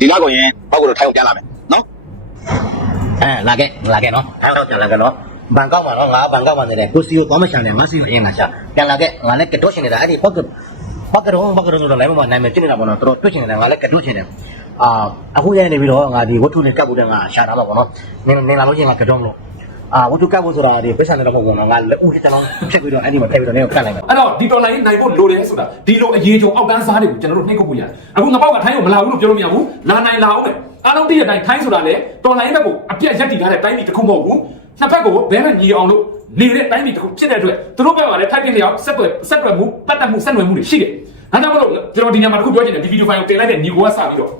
ဒီလောက်ကိုရင်ဘောက်ကတော့ထိုင်အောင်ပြန်လာမယ်နော်အဲလာခဲ့လာခဲ့နော်အဲတော့ပြန်လာခဲ့နော်ဘန်ကောက်မှာနော်ငါဘန်ကောက်မှာနေတယ်ကိုစီကိုသွားမချန်တယ်ငါစီကိုအရင်ကချပြန်လာခဲ့ငါလည်းကတော့ရှင်နေတာအဲ့ဒီဘောက်ကဘောက်ကတော့ဘောက်ကတော့ဆိုတော့လည်းမနိုင်မယ်ဖြစ်နေတာပေါ့နော်တော်တော်တွေ့ချင်တယ်ငါလည်းကတော့ချင်တယ်အာအခုရနေပြီးတော့ငါဒီဝတ္ထုနဲ့ကပ်ဖို့တဲ့ငါရှာတာပါပေါ့နော်နင်နင်လာလို့ချင်းငါကတော့မလို့ အာဝတ္ထုကပ်ဖို့ဆိုတာဒီပိဿာနဲ့တော့မဟုတ်ဘူးနော်ငါလက်ဦးတစ်တောင်းဖြတ်ပြီးတော့အဲ့ဒီမှာထည့်ပြီးတော့နင်ကိုကတ်လိုက်မယ်အဲ့တော့ဒီတော်လိုင်းနိုင်ဖို့လိုတယ်ဆိုတာဒီလိုအရေးကြုံအောက်တန်းစားတွေကိုကျွန်တော်တို့နှိပ်ခုတ်ဖို့ရတယ်အခုငပေါက်ကထိုင်းကိုမလာဘူးလို့ပြောလို့မရဘူးလာနိုင်လာအောင်မယ်အားလုံးတည့်ရတိုင်းထိုင်းဆိုတာလေတော်လိုင်းဘက်ကိုအပြတ်ရက်တည်ထားတဲ့တိုင်းပြည်တစ်ခုမဟုတ်ဘူးနှစ်ဖက်ကိုဘဲနဲ့ညီအောင်လို့နေတဲ့တိုင်းပြည်တစ်ခုဖြစ်တဲ့အတွက်သူတို့ဘက်ကလည်းထိုက်တဲ့လျောက်ဆက်သွယ်ဆက်သွယ်မှုပတ်သက်မှုဆက်နွယ်မှုတွေရှိတယ်ဒါကြောင့်မလို့ကျွန်တော်ဒီညမှာတစ်ခုပြောချင်တယ်ဒီဗီဒီယိုဖိုင်ကိုတင်လိုက်တဲ့ညီကိုကစပြီးတော့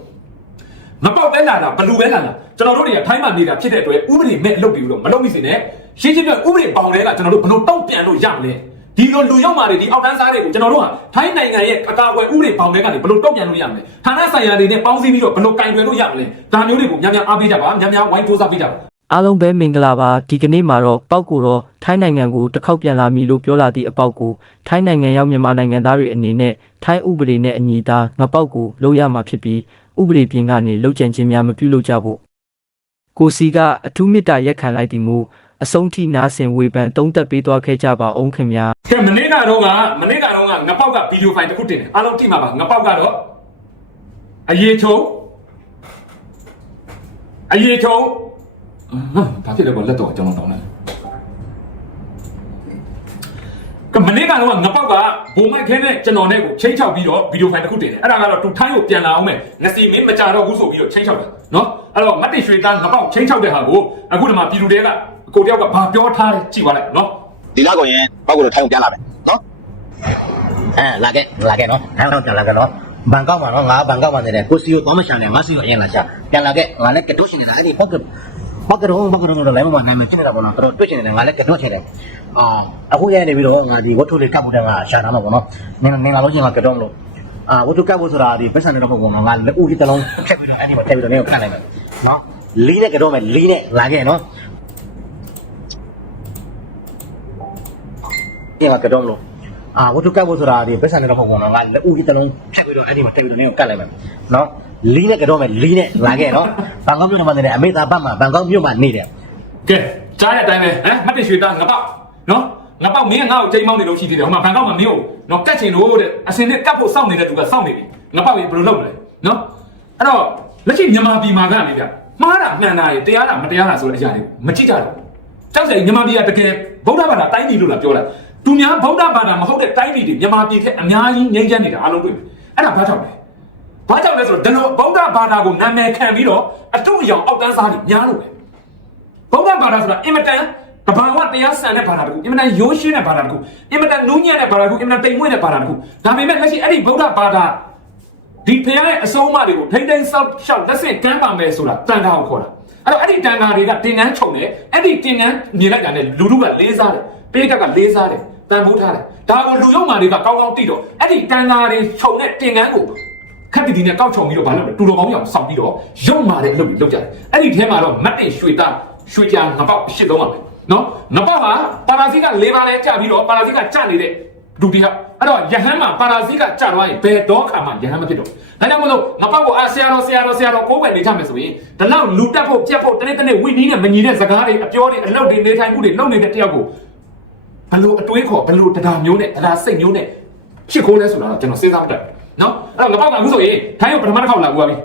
မပေါက်ပဲလာတာဘလူပဲလာတာကျွန်တော်တို့တွေကထိုင်းမှာနေတာဖြစ်တဲ့အတွက်ဥပဒေမဲ့အလုပ်တွေလို့မလုပ်မိစေနဲ့ရှင်းရှင်းပြောဥပဒေပေါင်တွေကကျွန်တော်တို့ဘလို့တောက်ပြန်လို့ရမလဲဒီလိုလူရောက်มาတွေဒီအောက်တန်းစားတွေကိုကျွန်တော်တို့ဟာထိုင်းနိုင်ငံရဲ့အကာအကွယ်ဥပဒေပေါင်တွေကနေဘလို့တောက်ပြန်လို့ရမလဲဌာနဆိုင်ရာတွေနဲ့ပေါင်းစည်းပြီးတော့ဘလို့ကင်တွယ်လို့ရမလဲဒါမျိုးတွေကိုများများအားပေးကြပါများများဝိုင်းစူးစမ်းပေးကြပါအားလုံးပဲမင်္ဂလာပါဒီကနေ့မှာတော့ပောက်ကိုတော့ထိုင်းနိုင်ငံကိုတစ်ခေါက်ပြန်လာမည်လို့ပြောလာသည့်အပေါက်ကိုထိုင်းနိုင်ငံရောက်မြန်မာနိုင်ငံသားတွေအနေနဲ့ထိုင်းဥပဒေနဲ့အညီသားငပောက်ကိုလုပ်ရမှာဖြစ်ပြီး ဥပဒေပြင်ကနေလုပ်ကြံခြင်းများမပြုလုပ်ကြဖို့ကိုစီကအထူးမေတ္တာရက်ခံလိုက်သည်မူအဆုံးထိနာဆင်ဝေဖန်တုံးသက်ပေးသွားခဲ့ကြပါအောင်ခင်ဗျာကဲမနေ့ကတော့ကမနေ့ကတော့ကငပောက်ကဗီဒီယိုဖိုင်တစ်ခုတင်တယ်အားလုံးကြည့်မှာပါငပောက်ကတော့အရေးချုံအရေးချုံဟာဘာဖြစ်လဲကောလက်တော့ကျွန်တော်တောင်းတယ်က မနေ့ကတော့ငပောက်ကဘုံမိုက်ခဲနဲ့ကျွန်တော်နဲ့ကိုချိန်ချောက်ပြီးတော့ဗီဒီယိုဖိုင်တစ်ခုတင်တယ်အဲ့ဒါကတော့သူထိုင်းကိုပြန်လာအောင်မယ်ငစီမင်းမကြတော့ဘူးဆိုပြီးတော့ချိန်ချောက်တာနော်အဲ့တော့မတ်တိရွှေသားငပောက်ချိန်ချောက်တဲ့ဟာကိုအခုဒီမှာပြည်သူတွေကကိုတယောက်ကဘာပြောထားလဲကြည့်ပါလိုက်နော်ဒီလောက်ကိုရင်ဘောက်ကတော့ထိုင်အောင်ပြန်လာမယ်နော်အဲလာခဲ့လာခဲ့နော်အဲတော့ပြန်လာခဲ့နော်ဘန်ကောက်မှာနော်ငါဘန်ကောက်မှာနေတယ်ကိုစီကိုသွားမချန်တယ်ငါစီကိုအရင်ကချပြန်လာခဲ့ငါလည်းကတော့ရှင်နေတာအဲ့ဒီဘောက်က ဘောက်ကတော့ဘောက်ကတော့ဆိုတော့လည်းမနိုင်မယ်ဖြစ်နေတာပေါ့နော်တော်တော်တွေ့ချင်တယ်ငါလည်းကတော့ချင်တယ်အာအခုရနေပြီးတော့ငါဒီဝတ္ထုလေးကပ်ဖို့တဲ့ငါရှာတာမှာပေါ့နော်နင်နင်လာလို့ချင်းငါကတော့မလို့အာဝတ္ထုကပ်ဖို့ဆိုတာဒီပိဿာနဲ့တော့မဟုတ်ဘူးနော်ငါလက်ဦးတစ်တောင်းဖြတ်ပြီးတော့အဲ့ဒီမှာထည့်ပြီးတော့နင်ကိုကတ်လိုက်မယ်နော်လီးနဲ့ကတော့မယ်လီးနဲ့လာခဲ့နော်ပြန်လာကတော့မလို့အာဝတ္ထုကပ်ဖို့ဆိုတာဒီပတ်စံနဲ့တော့မဟုတ်ဘူးနော်ငါလက်ဦးကြီးတစ်လုံးဖြတ်ပြီးတော့အဲ့ဒီမှာတက်ပြီးတော့နင်းကိုကတ်လိုက်မယ်နော် လီးနဲ့ကတော့မယ်လီးနဲ့လာခဲ့နော်ဘန်ကောက်မြို့မှာနေတယ်အမေသာဘတ်မှာဘန်ကောက်မြို့မှာနေတယ်ကဲကြားတဲ့အတိုင်းပဲဟမ်မတ်တရွှေသားငပောက်နော်ငပောက်မင်းကငါ့ကိုချိန်မောင်းနေလို့ရှိသေးတယ်ဟိုမှာဘန်ကောက်မှာမင်းကိုနော်ကတ်ချင်လို့တဲ့အစင်နဲ့ကတ်ဖို့စောင့်နေတဲ့သူကစောင့်နေပြီငပောက်ရေဘယ်လိုလုပ်မလဲနော်အဲ့တော့လက်ရှိမြန်မာပြည်မှာကနေဗျမှားတာမှန်တာရေတရားတာမတရားတာဆိုတဲ့အရာတွေမကြည့်ကြတော့ကြောက်စရာမြန်မာပြည်ကတကယ်ဗုဒ္ဓဘာသာတိုင်းပြည်လို့လားပြောလိုက်သူများဗုဒ္ဓဘာသာမဟုတ်တဲ့တိုင်းပြည်တွေမြန်မာပြည်ကအများကြီးငြိမ်းချမ်းနေတာအားလုံးတွေ့ပြီအဲ့ဒါဘာကြောင့်လဲ ဘာကြောင့်လဲဆိုတော့ဒီလိုဗုဒ္ဓဘာသာကိုနာမည်ခံပြီးတော့အတုအယောင်အောက်တန်းစားတွေများလို့ပဲဗုဒ္ဓဘာသာဆိုတာအင်မတန်တဘာဝတရားဆန်တဲ့ဘာသာတစ်ခုအင်မတန်ရိုးရှင်းတဲ့ဘာသာတစ်ခုအင်မတန်နူးညံ့တဲ့ဘာသာတစ်ခုအင်မတန်တိမ်မွေ့တဲ့ဘာသာတစ်ခုဒါပေမဲ့လက်ရှိအဲ့ဒီဗုဒ္ဓဘာသာဒီဖရားရဲ့အဆုံးအမတွေကိုထိမ့်သိမ်းဆောက်ရှောက်လက်ဆင့်ကမ်းပါမယ်ဆိုတာတန်ခါကိုခေါ်တာအဲ့တော့အဲ့ဒီတန်ခါတွေကတင်ငန်းခြုံတယ်အဲ့ဒီတင်ငန်းမြင်လိုက်တာနဲ့လူတို့ကလေးစားတယ်ပေးတက်ကလေးစားတယ်တန်ဖိုးထားတယ်ဒါကိုလူရုံမာတွေကကောင်းကောင်းသိတော့အဲ့ဒီတန်ခါတွေခြုံတဲ့တင်ငန်းကို ခက်တီတီနဲ့ကောက်ချုံပြီးတော့ဘာလုပ်လဲတူတော်ကောင်းအောင်စောင့်ပြီးတော့ရုံမာတဲ့အလုပ်တွေလုပ်ကြတယ်အဲ့ဒီထဲမှာတော့မတ်တင်ရွှေသားရွှေကြာငပောက်ရှစ်လုံးပါပဲနော်ငပောက်ဟာပါရာဇီကလေးပါးလဲကြပြီးတော့ပါရာဇီကကြနေတဲ့ဒုတိယအဲ့တော့ယဟန်မှာပါရာဇီကကြသွားရင်ဘယ်တော့ခါမှယဟန်မဖြစ်တော့ဒါကြောင့်မလို့ငပောက်ကိုအာဆရာတော်ဆရာတော်ဆရာတော်ကိုယ်ပဲနေကြမယ်ဆိုရင်ဒီလောက်လူတက်ဖို့ပြက်ဖို့တနေ့တနေ့ဝိနည်းနဲ့မညီတဲ့စကားတွေအပြောတွေအလုပ်တွေနေထိုင်မှုတွေလုပ်နေတဲ့တယောက်ကိုဘလို့အတွေးခေါ်ဘလို့တရားမျိုးနဲ့တရားစိတ်မျိုးနဲ့ဖြစ်ခိုးလဲဆိုတာတော့ကျွန်တော်စဉ်းစားမတတ်ဘူး နော်အဲ့တော့ငပောက်ကအခုဆိုရင်ထိုင်းကိုပထမတစ်ခေါက်လာဘူးပါပြီ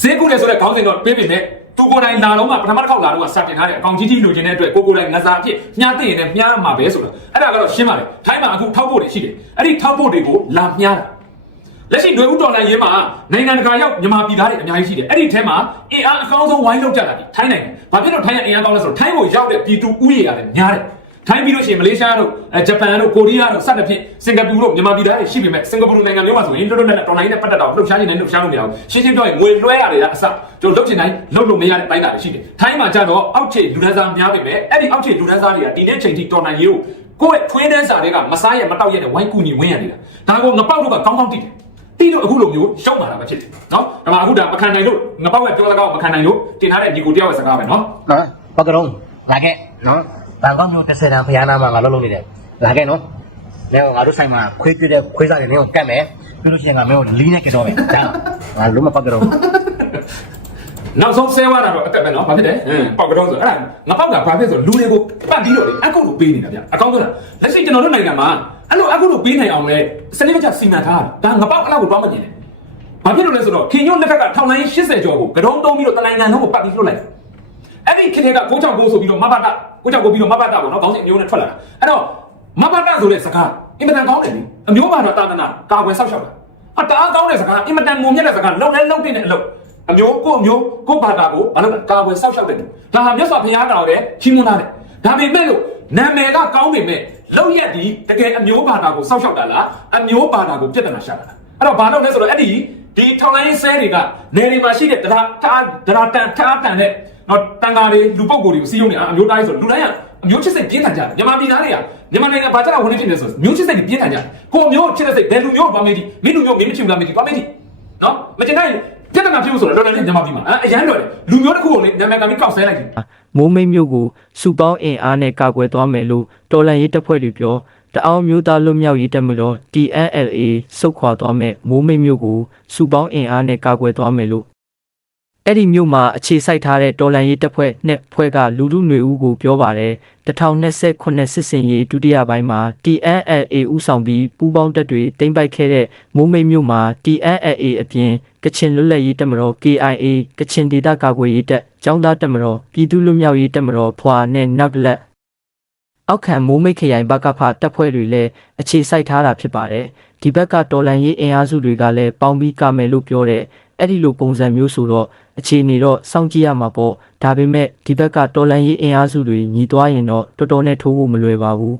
ဈေးကုနဲ့ဆိုတဲ့ခေါင်းစဉ်တော့ပြေးပြီနဲ့သူကိုယ်တိုင်လာတော့မှပထမတစ်ခေါက်လာတော့ကစတင်ထားတဲ့အကောင်ကြီးကြီးလိုချင်တဲ့အတွက်ကိုကိုယ်တိုင်ငစားအဖြစ်မြားသိရင်လည်းမြားမှာပဲဆိုတာအဲ့ဒါကတော့ရှင်းပါတယ်ထိုင်းမှာအခုထောက်ဖို့တွေရှိတယ်အဲ့ဒီထောက်ဖို့တွေကိုလာမြားတာလက်ရှိຫນွေဦးတော်လိုင်းရေးမှာနိုင်ငံတကာရောက်မြန်မာပြည်သားတွေအများကြီးရှိတယ်အဲ့ဒီထဲမှာအင်အားအကောင်းဆုံးဝိုင်းလုပ်ကြတာဒီထိုင်းနိုင်ငံဘာဖြစ်လို့ထိုင်းကအင်အားကောင်းလဲဆိုတော့ထိုင်းကိုရောက်တဲ့ပြည်သူဥယျာဉ်ကလည်းများတယ် ထိုင်းပြီးလို့ရှိရင်မလေးရှားတို့အဲဂျပန်တို့ကိုရီးယားတို့စသဖြင့်စင်ကာပူတို့မြန်မာပြည်သားတွေရှိပေမဲ့စင်ကာပူနိုင်ငံမျိုးမှာဆိုရင်တို့တို့နဲ့တော်လိုင်းနဲ့ပတ်သက်တော့လှုပ်ရှားနေတယ်လှုပ်ရှားလို့မရဘူးရှင်းရှင်းပြောရင်ငွေလွှဲရတယ်လားအစကျွန်တော်လှုပ်ချင်တိုင်းလှုပ်လို့မရတဲ့တိုင်းတာတွေရှိတယ်ထိုင်းမှာကြတော့အောက်ခြေလူဒန်းစားများပေမဲ့အဲ့ဒီအောက်ခြေလူဒန်းစားတွေကဒီနေ့ချိန်ထိတော်နိုင်ရေးကိုကိုယ့်ရဲ့ထွေးတန်းစာတွေကမစားရမတောက်ရတဲ့ဝိုင်းကူညီဝင်းရနေတာဒါကိုငပောက်တို့ကကောင်းကောင်းသိတယ်တီးတော့အခုလိုမျိုးရှောက်လာတာပဲဖြစ်တယ်နော်ဒါမှအခုဒါမခံနိုင်လို့ငပောက်ရဲ့ပြောစကားကိုမခံနိုင်လို့တင်ထားတဲ့ညီကိုတယောက်ရဲ့စကားပဲနော်နော်ဘောက်ကတော့လာခဲ့နော် ဘန်ကောက်မြို့တစ်ဆယ်တန်းဖျားနာမှာငါလုံးလုံးနေတယ်လာခဲ့နော်လဲငါတို့ဆိုင်မှာခွေးပြတဲ့ခွေးစားတွေနင်းကိုကတ်မယ်ပြီးလို့ရှိရင်ငါမင်းကိုလီးနဲ့ကတော့မယ်ဒါငါလုံးမပေါက်ကတော့နောက်ဆုံးဆဲသွားတာတော့အသက်ပဲနော်ဘာဖြစ်လဲဟင်းပေါက်ကတော့ဆိုအဲ့ဒါငါပေါက်ကဘာဖြစ်ဆိုလူတွေကိုပတ်ပြီးတော့လေအကုတ်လိုပေးနေတာဗျအကောင်းဆုံးလားလက်ရှိကျွန်တော်တို့နိုင်ငံမှာအဲ့လိုအကုတ်လိုပေးနိုင်အောင်လဲစနစ်တကျစီမံထားတာဒါငါပေါက်အဲ့လောက်ကိုတော့မမြင်နဲ့ဘာဖြစ်လို့လဲဆိုတော့ခင်ညွတ်လက်ထက်ကထောင်လိုင်း80ကျော်ကိုကတော့တုံးပြီးတော့တနိုင်ငံလုံးကိုပတ်ပြီးလွှတ်လိုက် အဲ့ဒီခေတ်က969ဆိုပြီးတော့မဘတာ969ပြီးတော့မဘတာပေါ့နော်ခေါင်းစဉ်အမျိုးနဲ့ထွက်လာတာအဲ့တော့မဘတာဆိုတဲ့စကားအင်မတန်ကောင်းတယ်လေအမျိုးဘာတော့တာသနာကာကွယ်ဆောက်ရှောက်တာအတအားကောင်းတဲ့စကားအင်မတန်ငုံမြတ်တဲ့စကားလုံလဲလုံတင်တဲ့အလုပ်အမျိုးကိုအမျိုးကိုဘာသာကိုဘာလို့လဲကာဝယ်ဆောက်ရှောက်တယ်ဒါဟာမြတ်စွာဘုရားတော်ရဲ့ချီးမွမ်းတာတယ်ဒါပေမဲ့လို့နာမည်ကကောင်းပေမဲ့လောက်ရက်ဒီတကယ်အမျိုးဘာသာကိုဆောက်ရှောက်တာလားအမျိုးဘာသာကိုပြဿနာရှာတာလားအဲ့တော့ဘာလို့လဲဆိုတော့အဲ့ဒီဒီထောင်လိုင်းဆဲတွေကနေတွေမှာရှိတဲ့တရားထားတရားတန်ထားတန်တဲ့ တော့တန်ဃာတွေလူပုဂ္ဂိုလ်တွေကိုစီးရုံးနေအမျိုးတိုင်းဆိုလူတိုင်းကအမျိုးချစ်စိတ်ပြင်းထန်ကြတယ်မြန်မာပြည်သားတွေကမြန်မာနိုင်ငံဘာကြောင့်ဝင်နေဖြစ်နေဆိုမျိုးချစ်စိတ်ပြင်းထန်ကြတယ်ကိုမျိုးချစ်တဲ့စိတ်ဘယ်လူမျိုးဘာမေးဒီမင်းလူမျိုးမင်းမချင်ဘူးလားမေးဒီဘာမေးဒီနော်မချင်တဲ့ပြဿနာဖြစ်လို့ဆိုတော့တော်တော်လေးမြန်မာပြည်မှာအရန်တော်တယ်လူမျိုးတစ်ခုကိုလေနာမည်ကပြီးကောက်ဆဲလိုက်တယ်မိုးမိတ်မျိုးကိုစုပေါင်းအင်အားနဲ့ကာကွယ်သွားမယ်လို့တော်လန်ရေးတပ်ဖွဲ့တွေပြောတအောင်မျိုးသားလွတ်မြောက်ရေးတပ်မတော် TNLA စုတ်ခွာသွားမယ်မိုးမိတ်မျိုးကိုစုပေါင်းအင်အားနဲ့ကာကွယ်သွားမယ်လို့ အဲ့ဒီမျိုးမှာအခြေစိုက်ထားတဲ့တော်လန်ရေးတပ်ဖွဲ့နဲ့ဖွဲ့ကလူလူຫນွေဦးကိုပြောပါတယ်2029စစ်စင်ရေးဒုတိယပိုင်းမှာ TNLA ဥဆောင်ပြီးပူးပေါင်းတပ်တွေတင်ပိုက်ခဲ့တဲ့မိုးမိတ်မျိုးမှာ TNLA အပြင်ကချင်လွတ်လပ်ရေးတပ်မတော် KIA ကချင်ဒေသကာကွယ်ရေးတပ်ចောင်းသားတပ်မတော်ပြည်သူ့လွတ်မြောက်ရေးတပ်မတော်ဖွာနဲ့နောက်တစ်လက်အောက်ခံမိုးမိတ်ခရိုင်ဘက်ကဖတပ်ဖွဲ့တွေလည်းအခြေစိုက်ထားတာဖြစ်ပါတယ်ဒီဘက်ကတော်လန်ရေးအင်အားစုတွေကလည်းပေါင်းပြီးကမယ်လို့ပြောတဲ့ အဲ့ဒီလိုပုံစံမျိုးဆိုတော့အခြေအနေတော့စောင့်ကြည့်ရမှာပေါ့ဒါပေမဲ့ဒီဘက်ကတော်လန်ရေးအင်အားစုတွေညီသွားရင်တော့တော်တော်နဲ့ထိုးဖို့မလွယ်ပါဘူး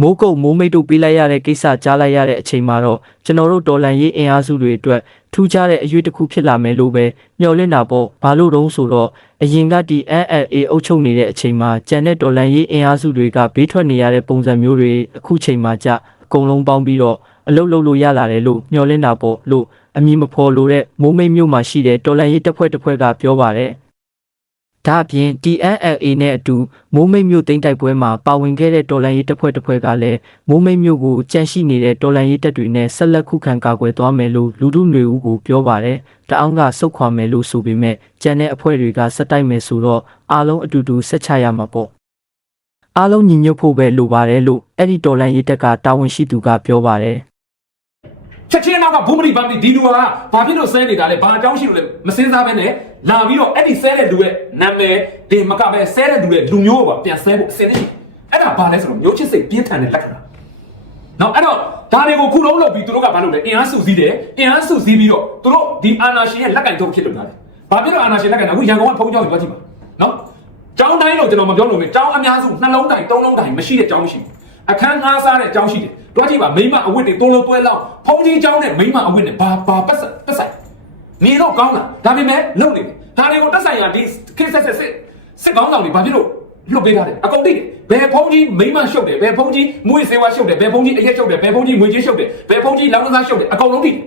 မိုးကုတ်မိုးမိတ်တို့ပေးလိုက်ရတဲ့ကိစ္စကြားလိုက်ရတဲ့အချိန်မှာတော့ကျွန်တော်တို့တော်လန်ရေးအင်အားစုတွေအတွက်ထူးခြားတဲ့အရွေးတစ်ခုဖြစ်လာမယ်လို့ပဲမျှော်လင့်တာပေါ့ဘာလို့တုံးဆိုတော့အရင်ကဒီ NLA အုပ်ချုပ်နေတဲ့အချိန်မှာကြံတဲ့တော်လန်ရေးအင်အားစုတွေကဘေးထွက်နေရတဲ့ပုံစံမျိုးတွေအခုချိန်မှာကြအကုန်လုံးပေါင်းပြီးတော့အလုပ်လုပ်လို့ရလာတယ်လို့မျှော်လင့်တာပေါ့လို့ အမည်မဖော်လို့တဲ့မိုးမိတ်မျိုးမှာရှိတဲ့တော်လန်ရေးတပ်ဖွဲ့တစ်ဖွဲ့ကပြောပါတယ်ဒါအပြင် TNLA နဲ့အတူမိုးမိတ်မျိုးတိမ့်တိုက်ပွဲမှာပါဝင်ခဲ့တဲ့တော်လန်ရေးတပ်ဖွဲ့တစ်ဖွဲ့ကလည်းမိုးမိတ်မျိုးကိုကြန့်ရှိနေတဲ့တော်လန်ရေးတပ်တွေနဲ့ဆက်လက်ခုခံကာကွယ်သွားမယ်လို့လူထုຫນွေဦးကိုပြောပါတယ်။တအောင်းကစုတ်ခွာမယ်လို့ဆိုပေမဲ့ကြံတဲ့အဖွဲ့တွေကစက်တိုက်မယ်ဆိုတော့အားလုံးအတူတူဆက်ချရမှာပေါ့။အားလုံးညီညွတ်ဖို့ပဲလိုပါတယ်လို့အဲ့ဒီတော်လန်ရေးတပ်ကတာဝန်ရှိသူကပြောပါတယ်။ ချက်ချင်းနောက်ကဘူမရီပမ်ဒီဒီလူကဘာဖြစ်လို့ဆဲနေတာလဲဘာအကြောင်းရှိလို့လဲမစင်းစားပဲနဲ့လာပြီးတော့အဲ့ဒီဆဲတဲ့လူရဲ့နာမည်ဒီမကပဲဆဲတဲ့လူရဲ့လူမျိုးကိုပါပြန်ဆဲဖို့အစင်းနေအဲ့ဒါဘာလဲဆိုတော့မျိုးချစ်စိတ်ပြင်းထန်တဲ့လက္ခဏာနော်အဲ့တော့ဒါတွေကိုခုလုံးလုပ်ပြီးသူတို့ကဘာလုပ်လဲအင်အားစုစည်းတယ်အင်အားစုစည်းပြီးတော့သူတို့ဒီအာနာရှင်ရဲ့လက်ကင်ထုတ်ဖြစ်လို့လာတယ်ဘာဖြစ်လို့အာနာရှင်လက်ကင်အခုရန်ကုန်ကဖုန်းကြောင်းကိုပြောကြည့်ပါနော်ကျောင်းတိုင်းလို့ကျွန်တော်မပြောလို့မကျောင်းအများစုနှလုံးတိုင်းသုံးလုံးတိုင်းမရှိတဲ့ကျောင်းမရှိဘူး အခန်းငှားစားတဲ့ကျောင်းရှိတယ်တွားကြည့်ပါမိမအဝတ်တွေသုံးလုံးတွဲလောက်ဖုန်းကြီးကျောင်းနဲ့မိမအဝတ်နဲ့ဘာဘာပတ်ဆက်ပတ်ဆိုင်နေတော့ကောင်းလားဒါပေမဲ့လုံနေတယ်ဒါတွေကိုတက်ဆိုင်ရာဒီခစ်ဆက်ဆက်စစ်စစ်ကောင်းဆောင်တွေဘာဖြစ်လို့လွတ်ပေးထားတယ်အကုန်သိတယ်ဘယ်ဖုန်းကြီးမိမရှုပ်တယ်ဘယ်ဖုန်းကြီးမွေးစေဝါရှုပ်တယ်ဘယ်ဖုန်းကြီးအရက်ရှုပ်တယ်ဘယ်ဖုန်းကြီးငွေကြီးရှုပ်တယ်ဘယ်ဖုန်းကြီးလောင်းကစားရှုပ်တယ်အကုန်လုံးသိတယ်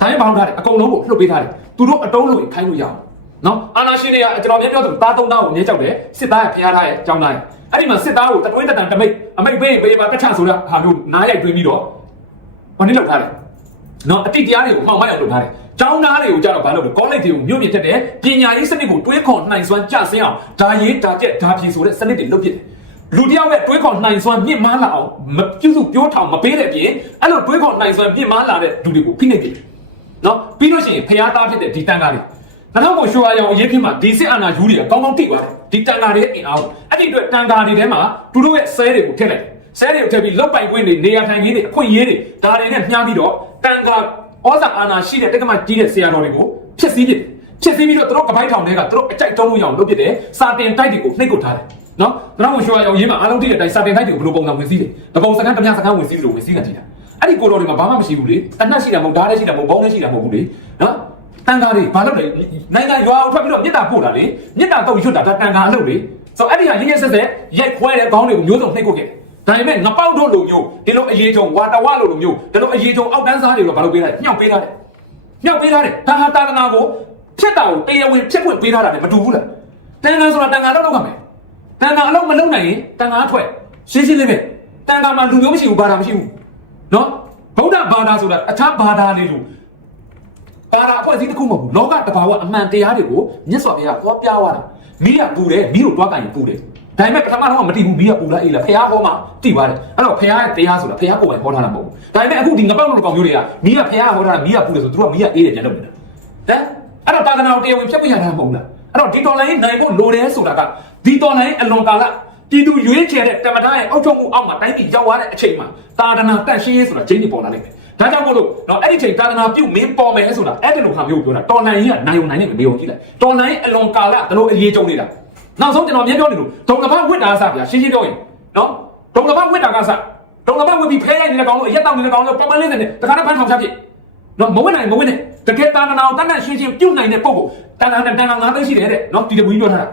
တိုင်းပေါင်းထားတယ်အကုန်လုံးကိုလှုပ်ပေးထားတယ်သူတို့အတုံးလို့ခိုင်းလို့ရအောင်နော်အာနာရှင်တွေကကျွန်တော်မြင်ပြောသူသားသုံးသားကိုမြဲကြောက်တယ်စစ်သားကဖျားထားရဲ့အကြောင်းသားရဲ့ အဲ့ဒီမှာစစ်သားကိုတတွင်းတတန်တမိတ်အမိတ်ပေးပေးမှာတက်ချဆိုတာဟာမျိုးနားရိုက်တွင်းပြီးတော့ဘာနည်းလုပ်ထားတယ်နော်အတိတရားတွေကိုမှောင်မိုက်အောင်လုပ်ထားတယ်ကျောင်းသားတွေကိုကြတော့ဘာလုပ်လဲကောလိပ်တွေကိုမြို့မြင့်တက်တယ်ပညာရေးစနစ်ကိုတွေးခေါ်နှိုင်စွမ်းကြဆင်းအောင်ဒါရေးဒါကျက်ဒါဖြေဆိုတဲ့စနစ်တွေလုပ်ဖြစ်တယ်လူတယောက်ရဲ့တွေးခေါ်နှိုင်စွမ်းမြင့်မားလာအောင်မပြုစုပြောထောင်မပေးတဲ့အပြင်အဲ့လိုတွေးခေါ်နှိုင်စွမ်းမြင့်မားလာတဲ့လူတွေကိုဖိနှိပ်တယ်နော်ပြီးလို့ရှိရင်ဖျားသားဖြစ်တဲ့ဒီတန်ကားတွေနောက်တော့ကိုရွှေရောင်အရေးဖြစ်မှာဒီစစ်အာဏာယူတွေကကောင်းကောင်းသိသွားတယ် ဒီတန်ကားတွေရဲ့အင်အားကိုအဲ့ဒီအတွက်တန်ကားတွေထဲမှာသူတို့ရဲ့ဆဲတွေကိုထည့်လိုက်ဆဲတွေကိုထည့်ပြီးလောက်ပိုင်ခွင့်တွေနေရာထိုင်ခင်းတွေအခွင့်အရေးတွေဒါတွေနဲ့မျှပြီးတော့တန်ကားဩဇာအာဏာရှိတဲ့တက္ကမကြီးတဲ့ဆရာတော်တွေကိုဖျက်ဆီးပစ်ဖျက်ဆီးပြီးတော့သူတို့ကပိုင်းထောင်တွေကသူတို့အကြိုက်တုံးလို့ရအောင်လုပ်ပစ်တယ်စာတင်တိုက်တွေကိုနှိပ်ကုတ်ထားတယ်နော်ဒါတော့ရွှေရောင်ရေးမှာအားလုံးသိတဲ့အတိုင်းစာတင်တိုက်တွေကိုဘယ်လိုပုံစံဝင်စည်းတယ်တပုံစကားတမစကားဝင်စည်းလို့ဝင်စည်းกันကြည့်တာအဲ့ဒီကိုတော်တွေမှာဘာမှမရှိဘူးလေတနတ်ရှိတာမဟုတ်ဓာတ်လည်းရှိတာမဟုတ်ဘောင်းလည်းရှိတာမဟုတ်ဘူးလေနော် တန်ကားတွေဘာလုပ်လဲနိုင်ငံရွာအောင်ထွက်ပြီးတော့မြစ်တာပို့တာလေမြစ်တာတော့ရွတ်တာဒါတန်ကားအလုပ်လေဆိုတော့အဲ့ဒီဟာရင်းရဆက်ဆက်ရိုက်ခွဲတဲ့ခေါင်းတွေကိုမျိုးစုံနှိပ်ကုတ်ခဲ့ဒါပေမဲ့ငပောက်တို့လိုမျိုးဒီလိုအရေးကြုံဝါတဝလိုလိုမျိုးဒီလိုအရေးကြုံအောက်တန်းစားတွေတော့ဘာလုပ်ပေးတာလဲညှောက်ပေးတာတယ်ညှောက်ပေးတာတယ်ဒါဟာတာသနာကိုဖြတ်တာကိုတရားဝင်ဖြတ်ခွင့်ပေးထားတာလည်းမတူဘူးလားတန်ကားဆိုတာတန်ကားလောက်တော့ကမယ်တန်ကားအလုပ်မလုပ်နိုင်ရင်တန်ကားထွက်ရှင်းရှင်းလေးပဲတန်ကားမှာလူမျိုးမရှိဘူးဘာသာမရှိဘူးနော်ဗုဒ္ဓဘာသာဆိုတာအခြားဘာသာတွေလို့ ပါတာအဖွဲ့အစည်းတစ်ခုမဟုတ်ဘူးလောကတဘာဝအမှန်တရားတွေကိုမြတ်စွာဘုရားသွားပြသွားတာမိကပူတယ်မိကိုတွားကန်ရင်ပူတယ်ဒါပေမဲ့ပထမတော့မတည်ဘူးမိကပူလိုက်အေးလားဖះဟောမှတည်ပါတယ်အဲ့တော့ဖះရဲ့တရားဆိုတာဖះကိုယ်ပိုင်ဟောထားတာမဟုတ်ဘူးဒါပေမဲ့အခုဒီငပောက်လို့ကောင်မျိုးတွေကမိကဖះဟောထားတာမိကပူတယ်ဆိုသူကမိကအေးတယ်ပြန်လုပ်နေတာဟမ်အဲ့တော့တာသနာတော်တရားဝင်ဖြတ်ပြရတာမဟုတ်လားအဲ့တော့ဒီတော်လိုင်းနိုင်ဖို့လိုတယ်ဆိုတာကဒီတော်လိုင်းအလွန်ကာလပြည်သူရွေးချယ်တဲ့တမန်တော်ရဲ့အောက်ချုပ်မှုအောက်မှာတိုင်းပြည်ရောက်သွားတဲ့အချိန်မှာတာသနာတန့်ရှင်းရေးဆိုတာဂျင်းကြီးပေါ်လာလိမ့်မယ် ဒါကြောင့်မို့လို့တော့အဲ့ဒီချိန်သာသနာပြုတ်မင်းပေါ်မယ်ဆိုတာအဲ့ဒီလိုခါမျိုးပြောတာတော်နိုင်ကြီးကနိုင်ုံနိုင်နေမနေုံကြည့်လိုက်တော်နိုင်အလွန်ကာလတို့အရေးကြုံနေတာနောက်ဆုံးကျွန်တော်မြင်ပြောနေလို့ဒုံကပဝစ်တာအစဗျာရှင်းရှင်းပြောရင်နော်ဒုံကပဝစ်တာကစဒုံကပဝစ်ပြီးဖဲရိုက်နေတဲ့ကောင်လို့အရက်တောက်နေတဲ့ကောင်လို့ပမလေးနဲ့တခါတည်းဖမ်းထောင်ချပြစ်နော်မဝစ်နိုင်မဝစ်နဲ့တကယ်တာသနာကိုတန်းတန်းရှင်းရှင်းပြုတ်နိုင်တဲ့ပုံကိုတန်ခါတန်ခါငါးသိရှိတယ်တဲ့နော်ဒီတပူကြီးပြောထားတာ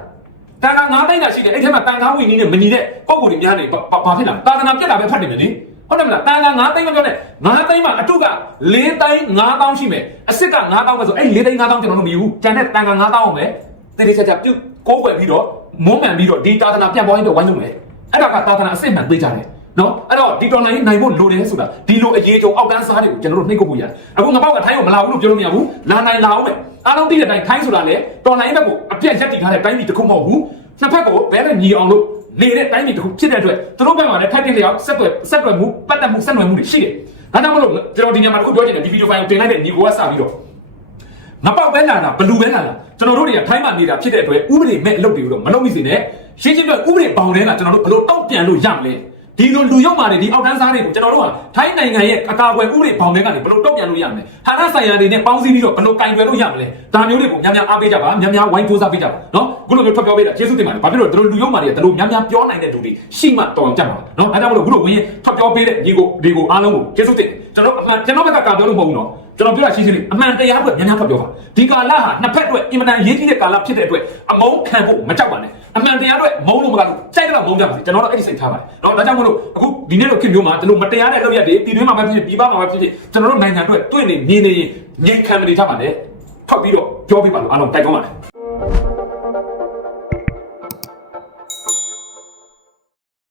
တန်ခါငါးသိတာရှိတယ်အဲ့ထဲမှာတန်ခါဝင်နေနဲ့မညီတဲ့ပုံကိုတွေများနေဘာဖြစ်လာတာသနာပြက်တာပဲဖတ်တယ်မယ်လေ ဟုတ်တယ်မလားတန်က9သိန်းမပြောနဲ့9သိန်းမှာအတုက4သိန်း9000ရှိမယ်အစ်စ်က9000ပဲဆိုအဲ့4သိန်း9000ကျွန်တော်တို့မယူဘူးကျန်တဲ့တန်က9000အောင်ပဲတိတိကျကျပြုတ်ကိုးကွယ်ပြီးတော့မုန်းမှန်ပြီးတော့ဒီတာသနာပြန်ပေါ်ရင်တော့ဝိုင်းလို့မယ်အဲ့ဒါကတာသနာအစ်စ်မှန်သိကြတယ်နော်အဲ့တော့ဒီတော်လိုင်းနိုင်ဖို့လိုတယ်ဆိုတာဒီလိုအရေးကြုံအောက်တန်းစားတွေကိုကျွန်တော်တို့နှိပ်ကုတ်ဖို့ရတယ်အခုငပောက်ကထိုင်းကိုမလာဘူးလို့ပြောလို့မရဘူးလာနိုင်လာအောင်ပဲအားလုံးသိတဲ့အတိုင်းထိုင်းဆိုတာလေတော်လိုင်းဘက်ကိုအပြတ်ရက်တည်ထားတဲ့တိုင်းပြည်တစ်ခုမဟုတ်ဘူးနှစ်ဖက်ကိုဘဲနဲ့ညီအောင်လို့ နေတဲ့တိုင်းပြည်တစ်ခုဖြစ်တဲ့အတွက်သူတို့ဘက်မှာလည်းဖက်တင်လျောက်ဆက်သွယ်ဆက်သွယ်မှုပတ်သက်မှုဆက်နွယ်မှုတွေရှိတယ်ဒါကြောင့်မလို့ကျွန်တော်ဒီညမှာတစ်ခုပြောချင်တယ်ဒီဗီဒီယိုဖိုင်ကိုတင်လိုက်တဲ့ညီကိုကစပြီးတော့ငပောက်ပဲလာတာဘလူပဲလာတာကျွန်တော်တို့တွေကထိုင်းမှာနေတာဖြစ်တဲ့အတွက်ဥပဒေမဲ့အလုပ်တွေကိုတော့မလုပ်မိစေနဲ့ရှင်းရှင်းပြောဥပဒေပေါင်တဲ့ကကျွန်တော်တို့ဘလို့တောက်ပြန်လို့ရမလဲ ဒီလိုလူရုပ်မာတွေဒီအောက်တန်းစားတွေကိုကျွန်တော်တို့ကထိုင်းနိုင်ငံရဲ့အကာအကွယ်ဥပဒေဘောင်တွေကနေဘယ်လိုတုံ့ပြန်လို့ရမလဲဌာနဆိုင်ရာတွေနဲ့ပေါင်းစည်းပြီးတော့ဘယ်လိုကင်တွယ်လို့ရမလဲဒါမျိုးတွေကိုများများအားပေးကြပါများများဝိုင်းကြိုးစားပေးကြပါနော်ခုလိုမျိုးထွက်ပြောပေးတာကျေးဇူးတင်ပါတယ်ဘာဖြစ်လို့တို့လူရုပ်မာတွေကတို့များများပြောနိုင်တဲ့လူတွေရှိမှတော်အောင်ကြပါနော်အဲဒါကြောင့်မလို့ခုလိုဝင်ရင်ထွက်ပြောပေးတဲ့ညီကိုဒီကိုအားလုံးကိုကျေးဇူးတင်ကျွန်တော်အမှန်ကျွန်တော်ဘက်ကကပြောလို့မဟုတ်ဘူးနော် ကျွန်တော်ပြောတာရှင်းရှင်းလေးအမှန်တရားအတွက်များများထွက်ပြောပါဒီကာလဟာနှစ်ဖက်အတွက်အင်မတန်ရေးကြီးတဲ့ကာလဖြစ်တဲ့အတွက်အမုန်းခံဖို့မကြောက်ပါနဲ့အမှန်တရားအတွက်မုန်းလို့မကလို့ကြိုက်တော့မုန်းကြပါစေကျွန်တော်တို့အဲ့ဒီစိတ်ထားပါတယ်နော်ဒါကြောင့်မလို့အခုဒီနေ့လိုခင်မျိုးမှာဒီလိုမတရားတဲ့လုပ်ရက်တွေပြည်တွင်းမှာပဲဖြစ်ဖြစ်ပြည်ပမှာပဲဖြစ်ဖြစ်ကျွန်တော်တို့နိုင်ငံအတွက်တွေ့နေမြင်နေရင်ငြိမ်ခံမနေကြပါနဲ့ထွက်ပြီးတော့ပြောပြပါလို့အားလုံးတိုက်တွန်းပါတယ်